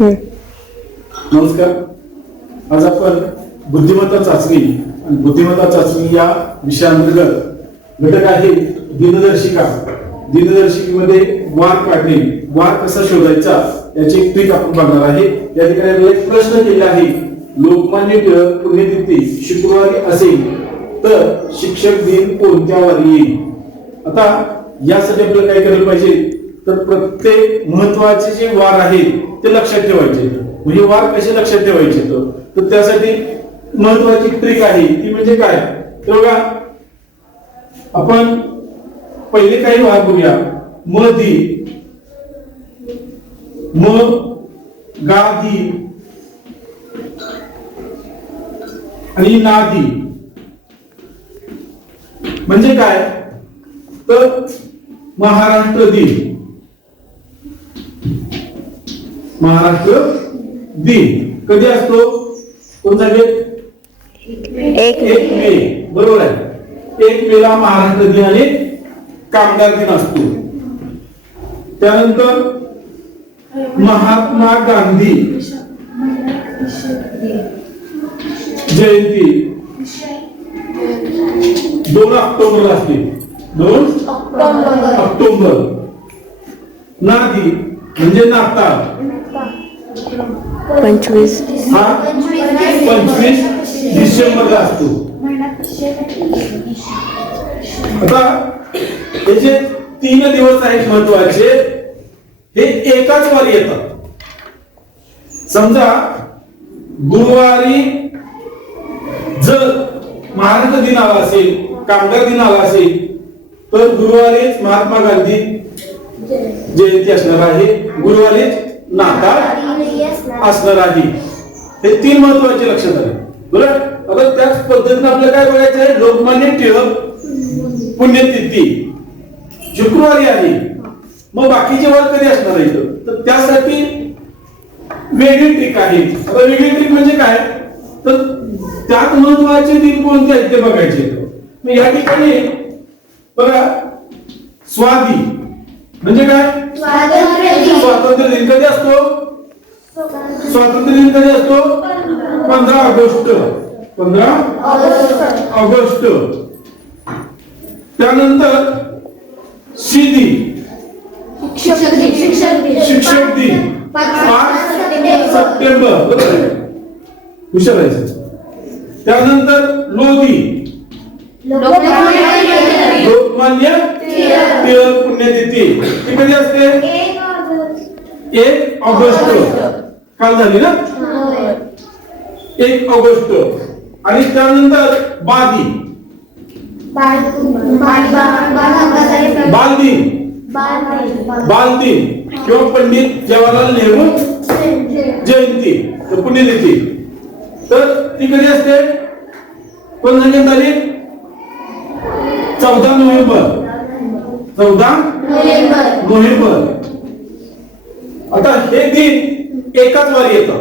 नमस्कार. आज आपण बुद्धिमत्ता चाचणी आणि बुद्धिमत्ता चाचणी या विषयाअंतर्गत घटक आहे दिनदर्शिका. दिनदर्शिकेमध्ये वार काढणे वार कसा शोधायचा याची एक ट्रिक आपण बघणार आहे. या ठिकाणी एक प्रश्न केला आहे. लोकमान्य टिळक पुण्यतिथी शुक्रवारी असेल तर शिक्षक दिन कोणत्या वारी येईल? आता यासाठी आपल्याला काय करायला पाहिजे? तर प्रत्येक महत्त्वाचे जे वार आहेत ते लक्षात ठेवायचे. म्हणजे वार कसे लक्षात ठेवायचे तर? तर त्यासाठी महत्वाची ट्रिक आहे ती म्हणजे काय? तर बघा आपण पहिले काही वार बघूया. मधी म गाधी आणि नादी म्हणजे काय? तर महाराष्ट्र दिन महाराष्ट्र दिन. कधी असतो? कोण सांगेल एक एक मे. बरोबर आहे. एक मेला महाराष्ट्र दिन आणि कामगार दिन असतो. त्यानंतर महात्मा गांधी जयंती. दोन ऑक्टोबर असते. दोन ऑक्टोबर. नादी म्हणजे नाताळ. पंचवीस. हा? पंचवीस डिसेंबरला असतो. आता हे जे तीन दिवस आहेत महत्त्वाचे हे एकाच वारी येतात. समजा गुरुवारी जर महाराष्ट्र दिन आला असेल कामगार दिन आला असेल तर गुरुवारीच महात्मा गांधी जयंती असणार आहे. गुरुवारीच नाताळ असणार आहे. हे तीन महत्त्वाचे लक्षात आले. बरोबर आता त्याच पद्धतीने आपल्याला काय बघायचं आहे? लोकमान्य टिळक पुण्यतिथी. शुक्रवारी आहे. मग बाकीचे वार कधी असणार आहे तर त्यासाठी वेगळी ट्रिक आहे. आता वेगळी ट्रिक म्हणजे काय? तर त्यात महत्त्वाचे दिन कोणते आहेत ते बघायचे. या ठिकाणी बघा स्वादी म्हणजे काय? स्वातंत्र्य दिन कधी असतो? स्वातंत्र्य दिन कधी असतो? पंधरा ऑगस्ट. पंधरा ऑगस्ट. त्यानंतर शिदी शिक्षक दिन. पाच सप्टेंबर. बरोबर? हुशार आहे त्यानंतर लोधी. लोकमान्य टिळक. पुण्यतिथी ती कधी असते? एक ऑगस्ट. काल झाली ना? एक ऑगस्ट. आणि त्यानंतर बादी बालदिन. बालदिन. किंवा पंडित जवाहरलाल नेहरू जयंती. पुण्यतिथी. तर ती कधी असते? कोण सांगेल तारीख? चौदा नोव्हेंबर. चौदा? नोव्हेंबर. आता हे दिन एकाच वारी येतं.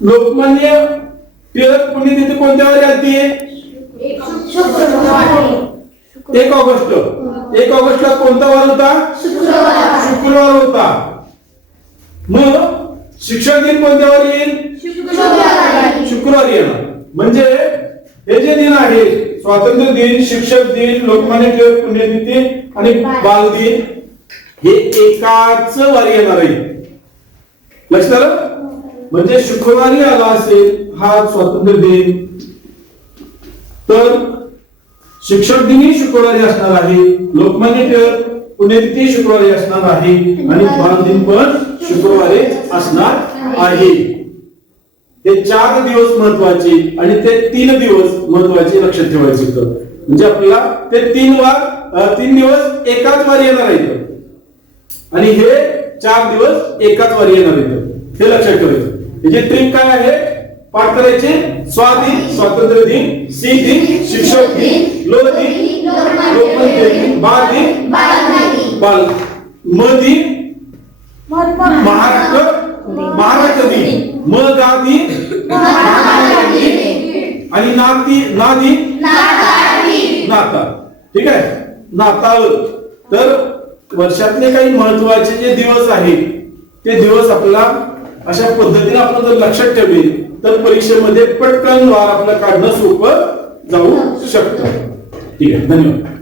लोकमान्य टिळक पुण्यतिथी कोणत्या वारी आलती? एक ऑगस्ट. एक ऑगस्टला कोणता वार होता? शुक्रवार. होता. मग शिक्षक दिन कोणत्या वारी येईल? शुक्रवारी येणार. म्हणजे हे जे दिन आहे स्वातंत्र्य दिन शिक्षक दिन लोकमान्य टिळक पुण्यतिथी आणि बाल दिन हे एकाच वारी येणार आहे. लक्षात म्हणजे शुक्रवारी आला असेल हा स्वातंत्र्य दिन. तर शिक्षक दिनही शुक्रवारी असणार आहे लोकमान्य टिळक पुण्यतिथी शुक्रवारी असणार आहे आणि बाल दिन पण शुक्रवारी असणार आहे. हे चार दिवस महत्त्वाचे आणि ते तीन दिवस महत्त्वाचे लक्षात ठेवायचे होतं. म्हणजे आपल्याला ते तीन वार तीन दिवस एकाच वारी येणार आहेत. आणि हे चार दिवस एकाच वारी येणार आहेत. हे लक्षात ठेवायचं. याची ट्रिक काय आहे? पाठ करायचे. स्वाधीन स्वातंत्र्य दिन सी दिन शिक्षक दिन लोक दिन लोकमान्य दिन बाल दिन बाल म दिन महाराष्ट्र महाराष्ट्र दिन. म गा दिन आणि नाती नादी? नाताळ. ठीक आहे? नाताळ. तर वर्षातले काही महत्त्वाचे जे दिवस आहेत ते दिवस आपल्याला अशा पद्धतीने आपण जर लक्षात ठेवले तर परीक्षेमध्ये पटकन वार आपलं काढणं सोपं जाऊ शकतं. ठीक आहे? धन्यवाद.